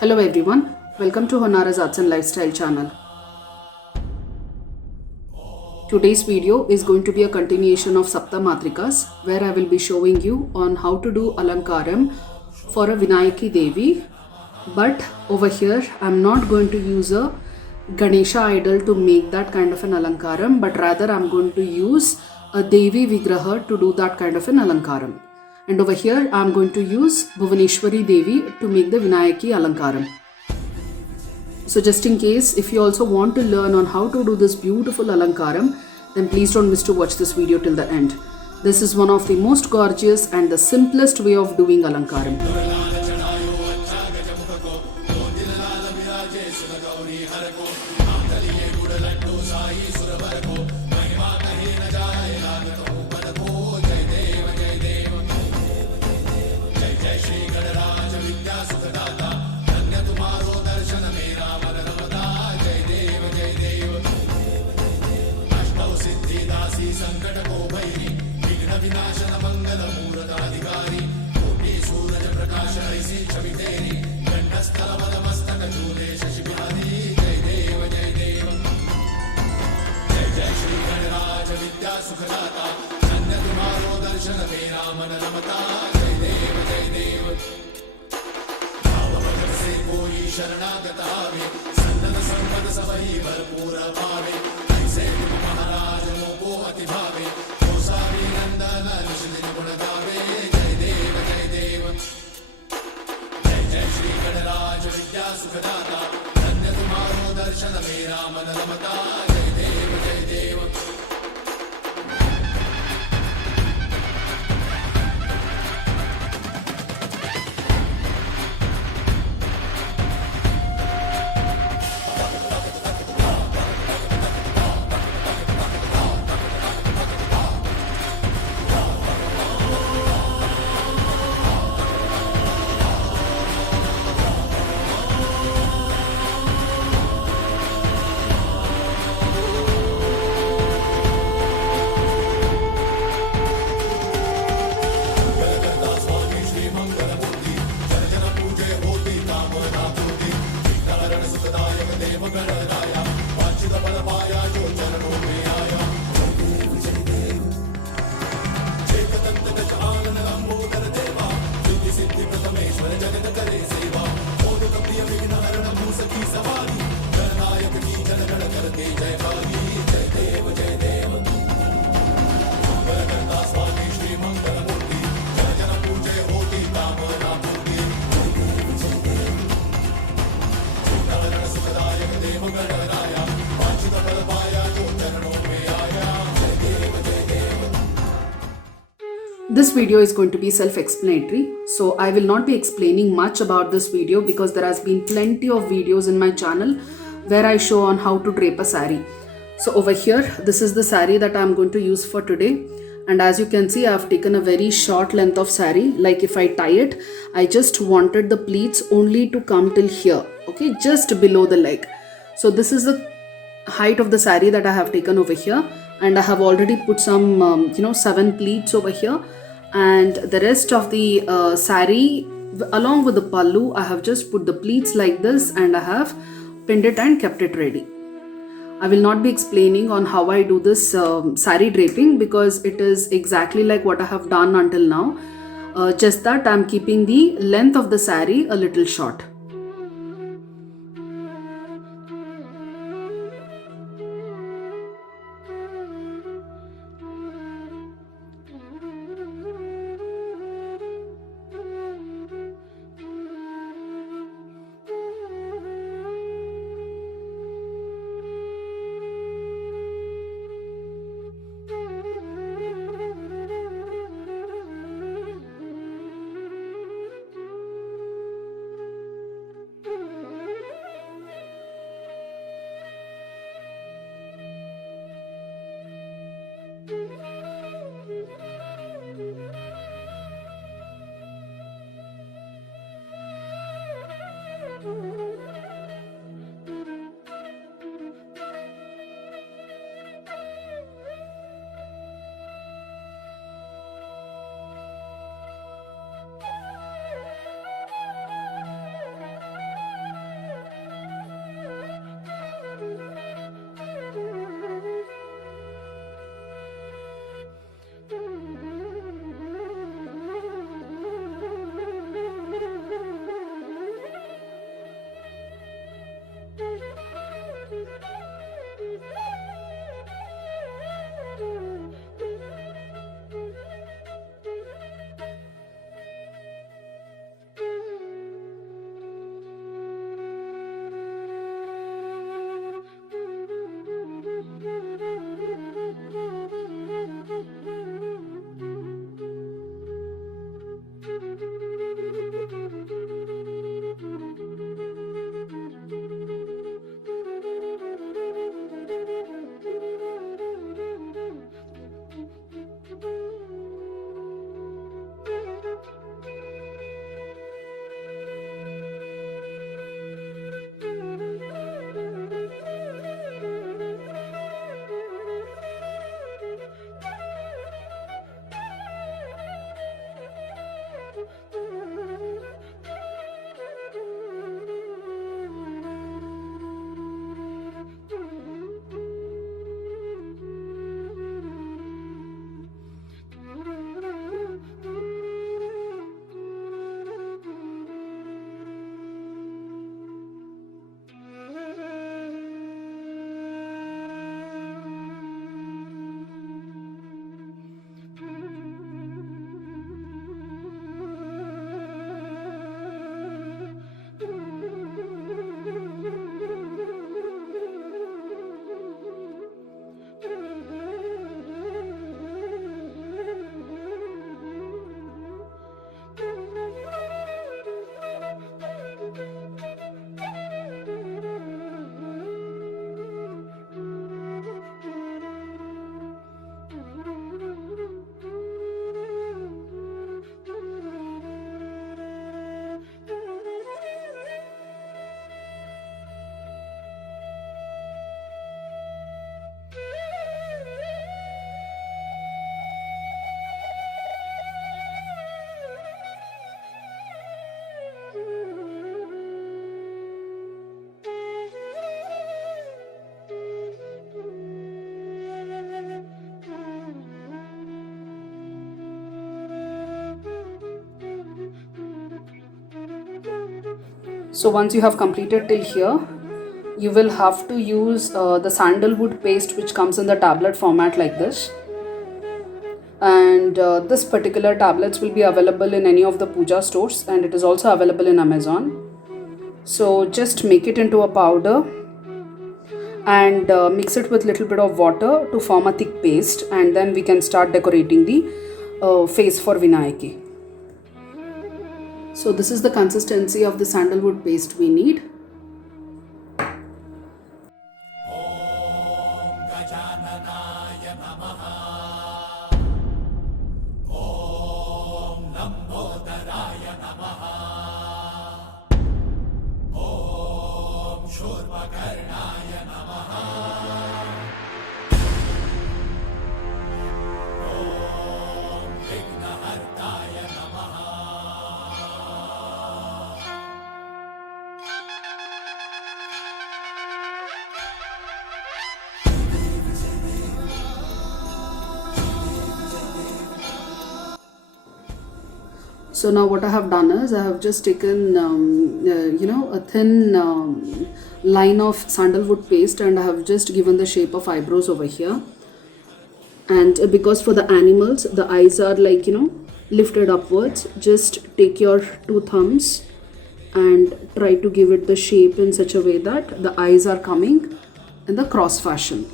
Hello everyone, welcome to Honara's Arts and Lifestyle channel. Today's video is going to be a continuation of Sapta Matrikas, where I will be showing you on how to do Alankaram for a Vinayaki Devi. But over here I'm not going to use a Ganesha idol to make that kind of an Alankaram, but rather I'm going to use a Devi Vigraha to do that kind of an Alankaram. And over here I'm going to use Bhuvaneshwari Devi to make the Vinayaki Alankaram. So just in case, if you also want to learn on how to do this beautiful Alankaram, then please don't miss to watch this video till the end. This is one of the most gorgeous and the simplest way of doing Alankaram. This video is going to be self-explanatory, so I will not be explaining much about this video because there has been plenty of videos in my channel where I show on how to drape a sari. So over here, this is the sari that I'm going to use for today. And as you can see, I've taken a very short length of sari. Like if I tie it, I just wanted the pleats only to come till here, okay, just below the leg. So this is the height of the sari that I have taken over here, and I have already put some 7 pleats over here, and the rest of the sari along with the pallu, I have just put the pleats like this and I have pinned it and kept it ready. I will not be explaining on how I do this sari draping because it is exactly like what I have done until now, just that I am keeping the length of the sari a little short. So once you have completed till here, you will have to use the sandalwood paste which comes in the tablet format like this. And this particular tablets will be available in any of the puja stores, and it is also available in Amazon. So just make it into a powder and mix it with little bit of water to form a thick paste, and then we can start decorating the face for Vinayaki. So this is the consistency of the sandalwood paste we need. So now what I have done is I have just taken a thin line of sandalwood paste, and I have just given the shape of eyebrows over here. And because for the animals the eyes are like lifted upwards, just take your two thumbs and try to give it the shape in such a way that the eyes are coming in the cross fashion.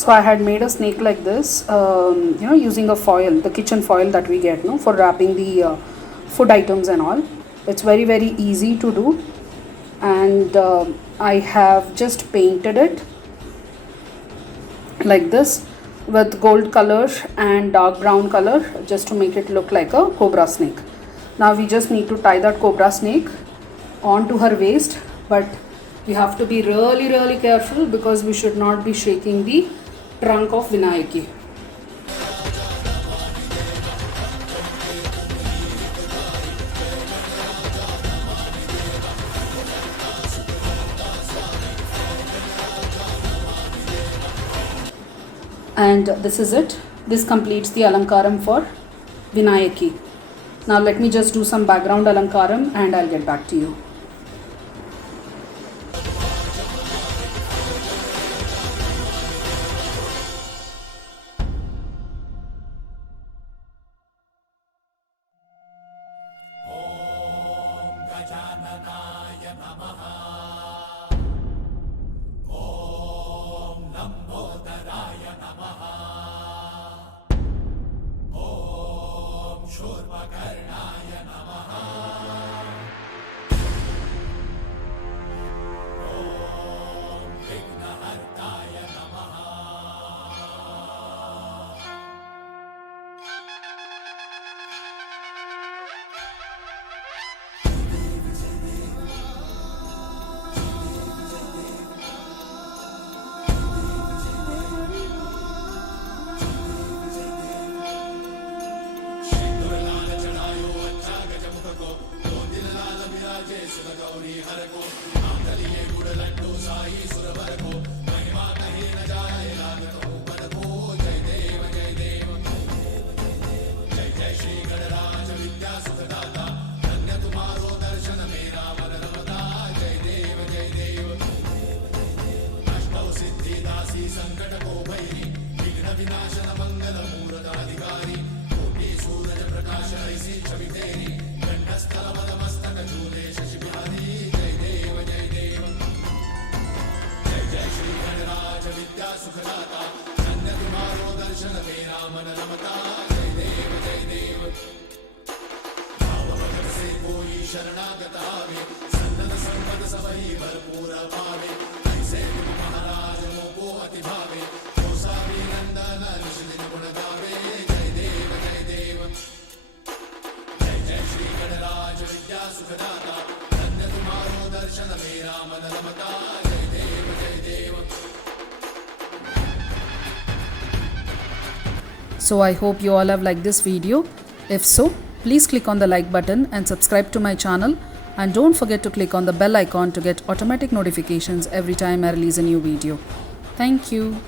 So I had made a snake like this, using a foil, the kitchen foil that we get, for wrapping the food items and all. It's very, very easy to do, and I have just painted it like this with gold color and dark brown color, just to make it look like a cobra snake. Now we just need to tie that cobra snake onto her waist, but we have to be really, really careful because we should not be shaking the trunk of Vinayaki. And this is it. This completes the alankaram for Vinayaki. Now let me just do some background alankaram and I'll get back to you. So I hope you all have liked this video. If so, please click on the like button and subscribe to my channel, and don't forget to click on the bell icon to get automatic notifications every time I release a new video. Thank you.